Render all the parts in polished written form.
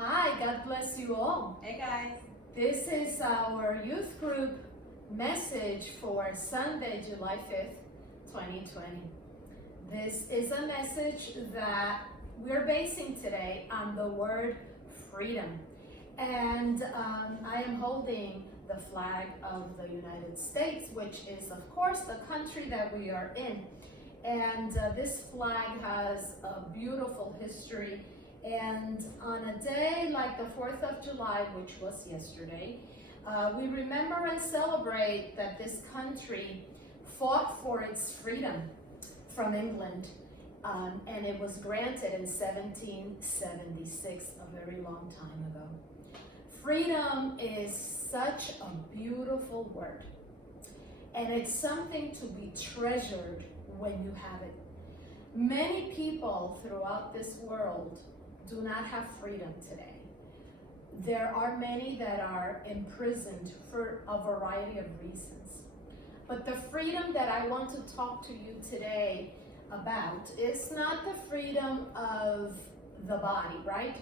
Hi, God bless you all. Hey guys. This is our youth group message for Sunday, July 5th, 2020. This is a message that we're basing today on the word freedom. And I am holding the flag of the United States, which is, of course, the country that we are in. And this flag has a beautiful history. And on a day like the 4th of July, which was yesterday, we remember and celebrate that this country fought for its freedom from England. And it was granted in 1776, a very long time ago. Freedom is such a beautiful word. And it's something to be treasured when you have it. Many people throughout this world do not have freedom today. There are many that are imprisoned for a variety of reasons. But the freedom that I want to talk to you today about is not the freedom of the body, right?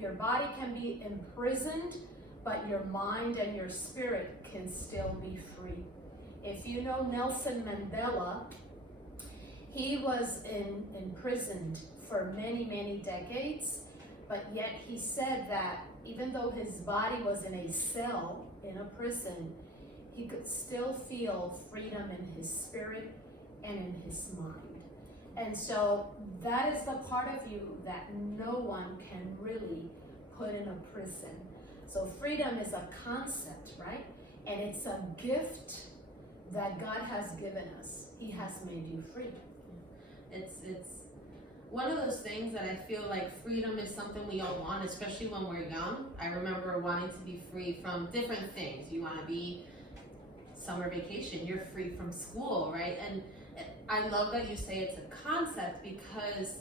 Your body can be imprisoned, but your mind and your spirit can still be free. If you know Nelson Mandela, he was imprisoned for many, many decades, but yet he said that even though his body was in a cell, in a prison, he could still feel freedom in his spirit and in his mind. And so that is the part of you that no one can really put in a prison. So freedom is a concept, right? And it's a gift that God has given us. He has made you free. It's one of those things that I feel like freedom is something we all want, especially when we're young. I remember wanting to be free from different things. You want to be summer vacation, you're free from school, right? And I love that you say it's a concept because,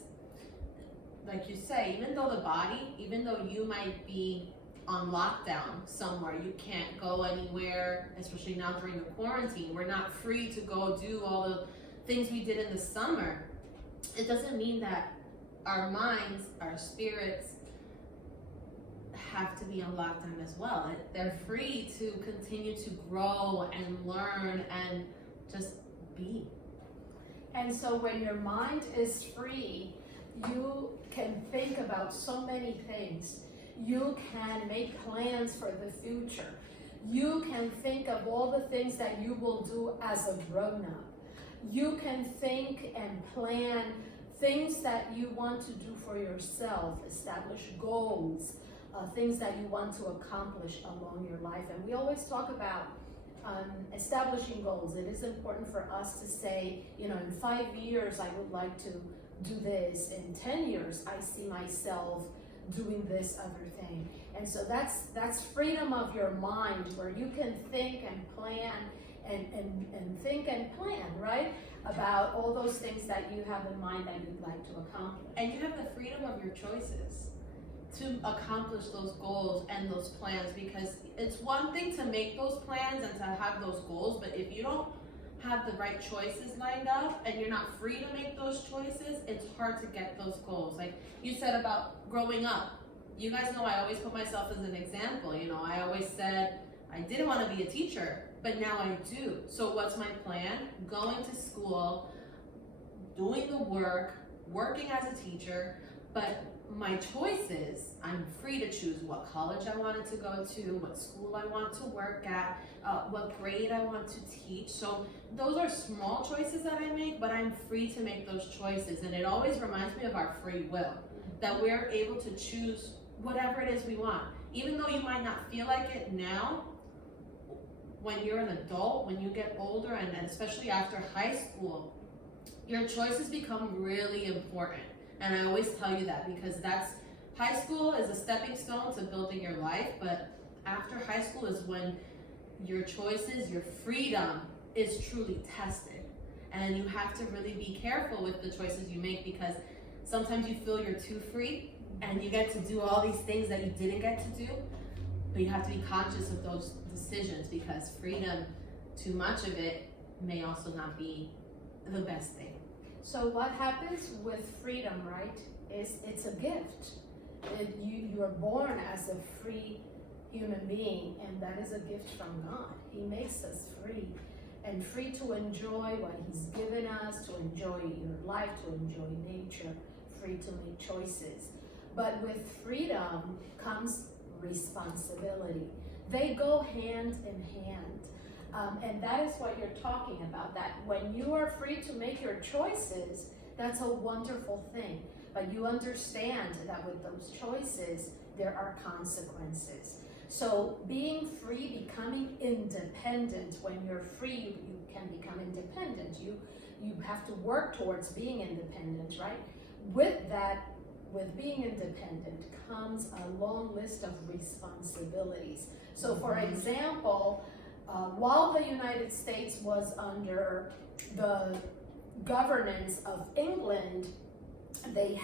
like you say, even though you might be on lockdown somewhere, you can't go anywhere, especially now during the quarantine. We're not free to go do all the things we did in the summer. It doesn't mean that our minds, our spirits have to be on lockdown as well. They're free to continue to grow and learn and just be. And so when your mind is free, you can think about so many things. You can make plans for the future. You can think of all the things that you will do as a grown-up. You can think and plan things that you want to do for yourself, establish goals, things that you want to accomplish along your life. And we always talk about establishing goals. It is important for us to say, in 5 years, I would like to do this. In 10 years, I see myself doing this other thing. And so that's freedom of your mind, where you can think and plan and think and plan, right? About all those things that you have in mind that you'd like to accomplish. And you have the freedom of your choices to accomplish those goals and those plans, because it's one thing to make those plans and to have those goals, but if you don't have the right choices lined up and you're not free to make those choices, it's hard to get those goals. Like you said about growing up, you guys know I always put myself as an example. I always said I didn't want to be a teacher, but now I do. So what's my plan? Going to school, doing the work, working as a teacher, but my choices, I'm free to choose what college I wanted to go to, what school I want to work at, what grade I want to teach. So those are small choices that I make, but I'm free to make those choices. And it always reminds me of our free will, that we're able to choose whatever it is we want. Even though you might not feel like it now, when you're an adult, when you get older, and especially after high school, your choices become really important. And I always tell you that because high school is a stepping stone to building your life, but after high school is when your choices, your freedom is truly tested. And you have to really be careful with the choices you make, because sometimes you feel you're too free and you get to do all these things that you didn't get to do, but you have to be conscious of those decisions, because freedom, too much of it, may also not be the best thing. So what happens with freedom, right, is it's a gift. You are born as a free human being, and that is a gift from God. He makes us free, and free to enjoy what He's given us, to enjoy your life, to enjoy nature, free to make choices. But with freedom comes responsibility. They go hand in hand. And that is what you're talking about, that when you are free to make your choices, that's a wonderful thing. But you understand that with those choices, there are consequences. So being free, becoming independent, when you're free, you can become independent. You have to work towards being independent, right? With that, with being independent comes a long list of responsibilities. So for example, while the United States was under the governance of England, they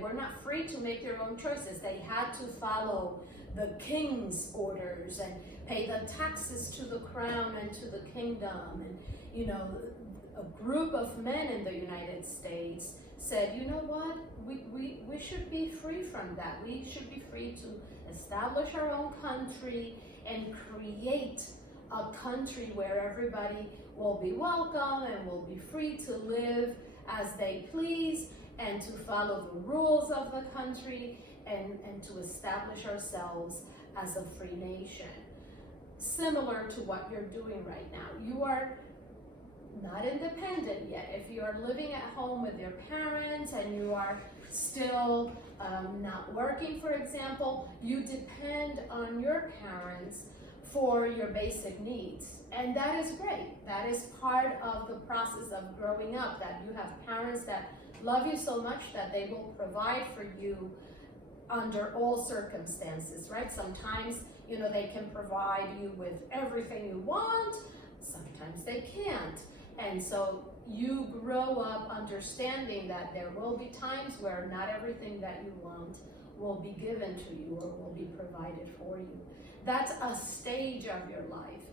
were not free to make their own choices. They had to follow the king's orders and pay the taxes to the crown and to the kingdom. And, a group of men in the United States said, you know what, we should be free from that. We should be free to establish our own country and create a country where everybody will be welcome and will be free to live as they please and to follow the rules of the country and to establish ourselves as a free nation. Similar to what you're doing right now. You are not independent yet. If you are living at home with your parents and you are still not working, for example, you depend on your parents for your basic needs. And that is great. That is part of the process of growing up, that you have parents that love you so much that they will provide for you under all circumstances, right? Sometimes, they can provide you with everything you want. Sometimes they can't. And so you grow up understanding that there will be times where not everything that you want will be given to you or will be provided for you. That's a stage of your life.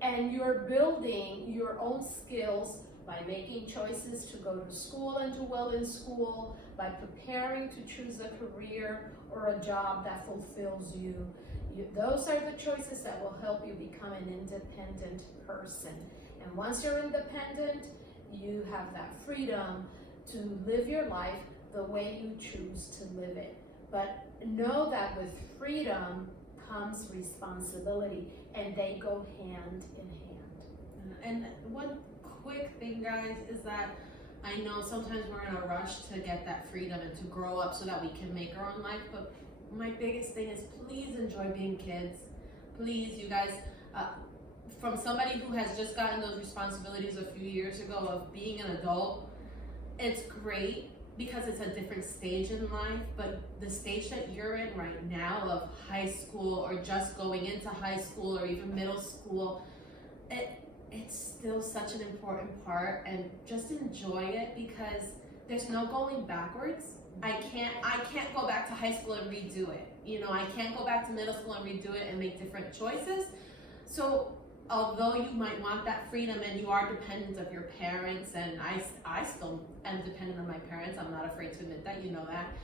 And you're building your own skills by making choices to go to school and do well in school, by preparing to choose a career or a job that fulfills you. Those are the choices that will help you become an independent person. And once you're independent, you have that freedom to live your life the way you choose to live it. But know that with freedom comes responsibility, and they go hand in hand. And one quick thing, guys, is that I know sometimes we're in a rush to get that freedom and to grow up so that we can make our own life, but my biggest thing is please enjoy being kids. Please, you guys, from somebody who has just gotten those responsibilities a few years ago of being an adult, it's great because it's a different stage in life, but the stage that you're in right now of high school or just going into high school or even middle school, it's still such an important part, and just enjoy it because there's no going backwards. I can't go back to high school and redo it. I can't go back to middle school and redo it and make different choices. So although you might want that freedom and you are dependent of your parents, and I still am dependent on my parents, I'm not afraid to admit that, that.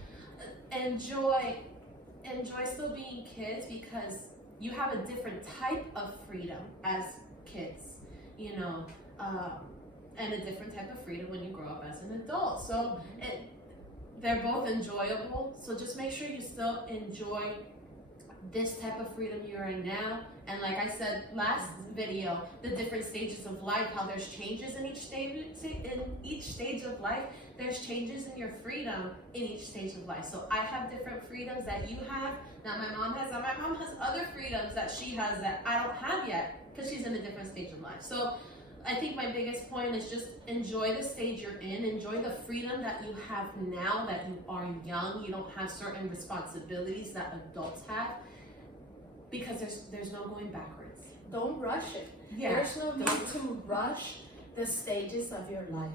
Enjoy still being kids because you have a different type of freedom as kids, and a different type of freedom when you grow up as an adult. So they're both enjoyable. So just make sure you still enjoy this type of freedom you're in now. And like I said last video, the different stages of life, how there's changes in each stage of life. There's changes in your freedom in each stage of life. So I have different freedoms that you have, that my mom has, and my mom has other freedoms that she has that I don't have yet because she's in a different stage of life. So I think my biggest point is just enjoy the stage you're in, enjoy the freedom that you have now that you are young. You don't have certain responsibilities that adults have, because there's no going backwards. Don't rush it. Yeah. There's no need to rush the stages of your life.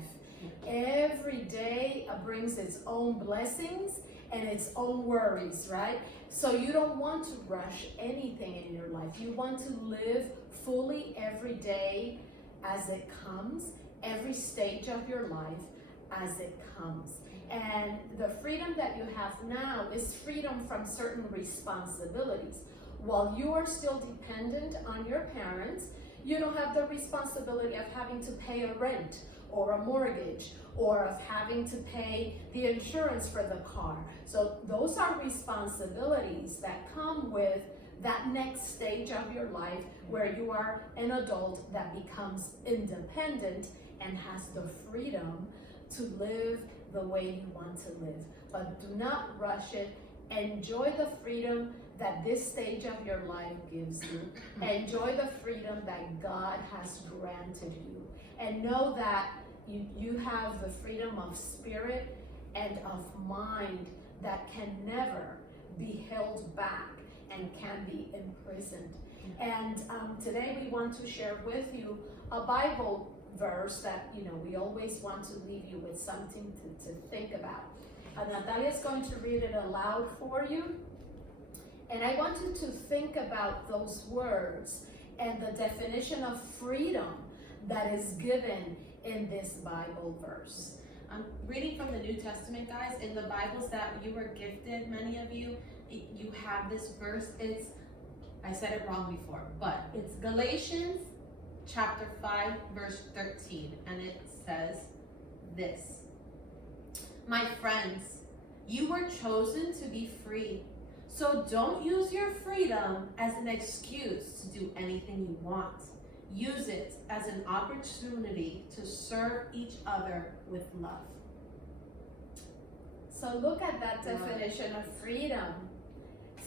Every day brings its own blessings and its own worries, right? So you don't want to rush anything in your life. You want to live fully every day as it comes, every stage of your life as it comes. And the freedom that you have now is freedom from certain responsibilities. While you are still dependent on your parents, you don't have the responsibility of having to pay a rent or a mortgage or of having to pay the insurance for the car. So those are responsibilities that come with that next stage of your life where you are an adult that becomes independent and has the freedom to live the way you want to live. But do not rush it. Enjoy the freedom that this stage of your life gives you. Enjoy the freedom that God has granted you. And know that you have the freedom of spirit and of mind that can never be held back and can be imprisoned. And today we want to share with you a Bible verse that, we always want to leave you with something to think about. Natalia is going to read it aloud for you. And I want you to think about those words and the definition of freedom that is given in this Bible verse. I'm reading from the New Testament, guys. In the Bibles that you were gifted, many of you, you have this verse. I said it wrong before, but it's Galatians chapter 5, verse 13. And it says this: My friends, you were chosen to be free. So don't use your freedom as an excuse to do anything you want. Use it as an opportunity to serve each other with love. So look at that definition of freedom.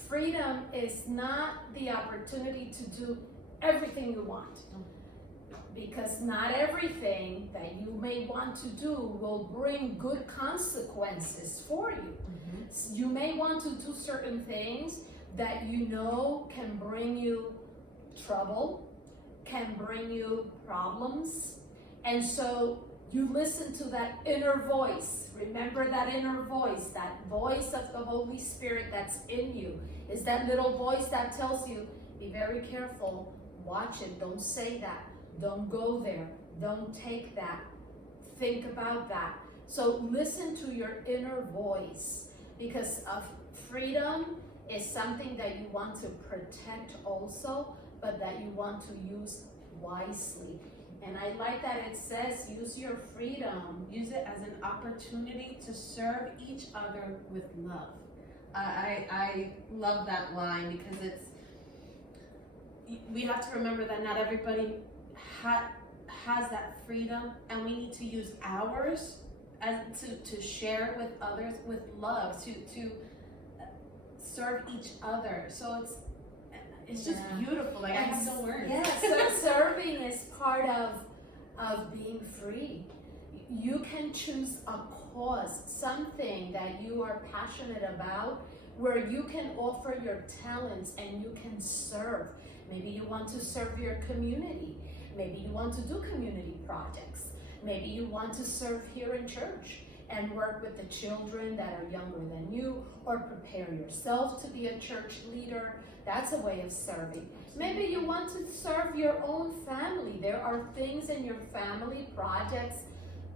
Freedom is not the opportunity to do everything you want. Because not everything that you may want to do will bring good consequences for you. You may want to do certain things that you know can bring you trouble, can bring you problems. And so you listen to that inner voice. Remember that inner voice, that voice of the Holy Spirit that's in you. Is that little voice that tells you, be very careful, watch it, don't say that, don't go there, don't take that, think about that. So listen to your inner voice, because of freedom is something that you want to protect also, but that you want to use wisely. And I like that it says, use your freedom. Use it as an opportunity to serve each other with love. I love that line, because we have to remember that not everybody has that freedom, and we need to use ours to share with others with love, to serve each other. So it's just beautiful. Like, I have no words. Yeah, so serving is part of being free. You can choose a cause, something that you are passionate about, where you can offer your talents and you can serve. Maybe you want to serve your community. Maybe you want to do community projects. Maybe you want to serve here in church and work with the children that are younger than you, or prepare yourself to be a church leader. That's a way of serving. Maybe you want to serve your own family. There are things in your family, projects,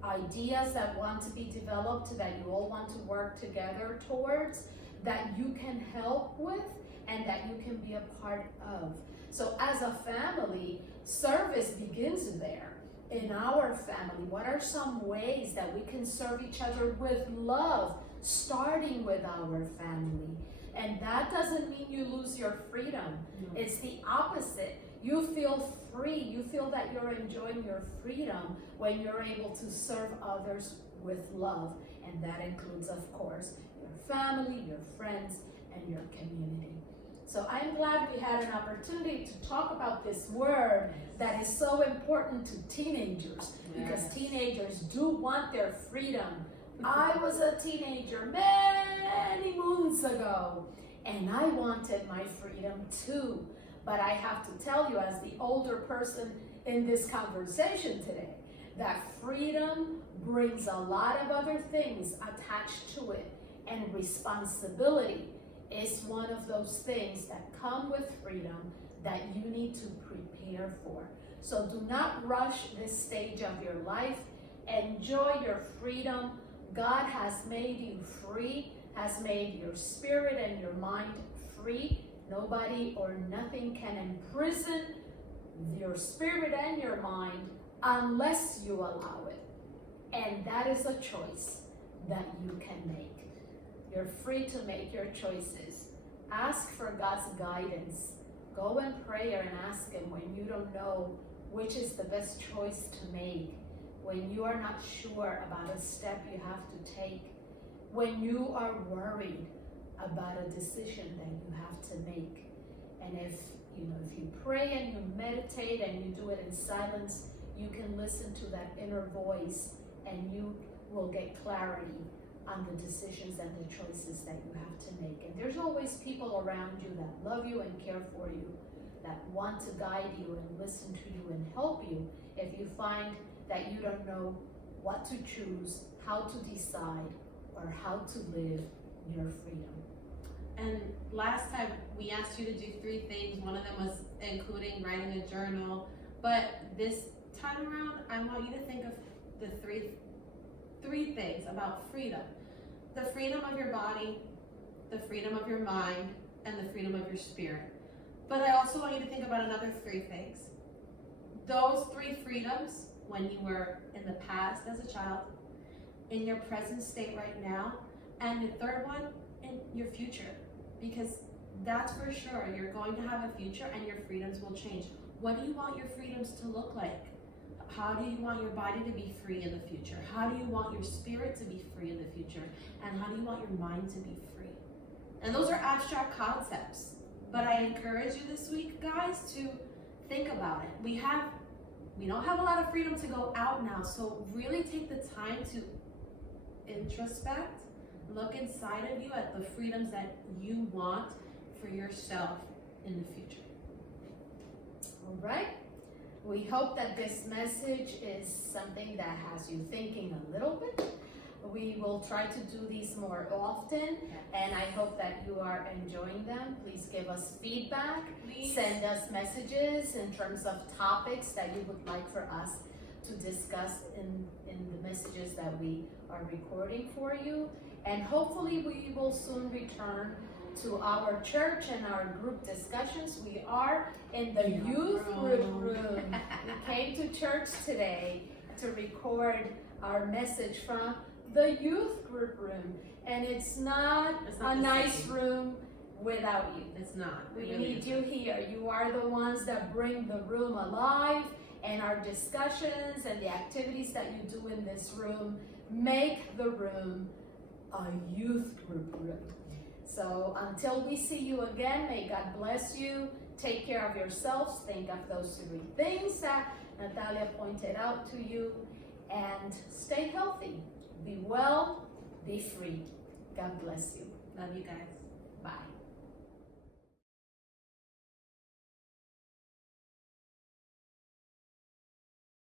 ideas that want to be developed, that you all want to work together towards, that you can help with and that you can be a part of. So as a family, service begins there. In our family, what are some ways that we can serve each other with love, starting with our family? And that doesn't mean you lose your freedom. No. It's the opposite. You feel free. You feel that you're enjoying your freedom when you're able to serve others with love. And that includes, of course, your family, your friends, and your community. So I'm glad we had an opportunity to talk about this word that is so important to teenagers, because teenagers do want their freedom. I was a teenager many moons ago, and I wanted my freedom too. But I have to tell you, as the older person in this conversation today, that freedom brings a lot of other things attached to it, and responsibility is one of those things that come with freedom that you need to prepare for. So do not rush this stage of your life. Enjoy your freedom. God has made you free, has made your spirit and your mind free. Nobody or nothing can imprison your spirit and your mind unless you allow it. And that is a choice that you can make. You're free to make your choices. Ask for God's guidance. Go in prayer and ask Him when you don't know which is the best choice to make, when you are not sure about a step you have to take, when you are worried about a decision that you have to make. And if you pray and you meditate and you do it in silence, you can listen to that inner voice and you will get clarity on the decisions and the choices that you have to make. And there's always people around you that love you and care for you, that want to guide you and listen to you and help you if you find that you don't know what to choose, how to decide, or how to live your freedom. And last time we asked you to do 3 things. One of them was including writing a journal. But this time around, I want you to think of the three things about freedom. The freedom of your body, the freedom of your mind, and the freedom of your spirit. But I also want you to think about another 3 things. Those 3 freedoms when you were in the past as a child, in your present state right now, and the third one, in your future. Because that's for sure, you're going to have a future and your freedoms will change. What do you want your freedoms to look like? How do you want your body to be free in the future? How do you want your spirit to be free in the future? And how do you want your mind to be free? And those are abstract concepts. But I encourage you this week, guys, to think about it. We don't have a lot of freedom to go out now, so really take the time to introspect, look inside of you at the freedoms that you want for yourself in the future. All right. We hope that this message is something that has you thinking a little bit. We will try to do these more often, and I hope that you are enjoying them. Please give us feedback. Please. Send us messages in terms of topics that you would like for us to discuss in the messages that we are recording for you. And hopefully we will soon return to our church and our group discussions. We are in the youth group room. We came to church today to record our message from the youth group room. And it's not a nice room without you. It's not. We need you here. You are the ones that bring the room alive, and our discussions and the activities that you do in this room make the room a youth group room. So until we see you again, may God bless you. Take care of yourselves. Think of those 3 things that Natalia pointed out to you, and stay healthy. Be well, be free. God bless you. Love you guys.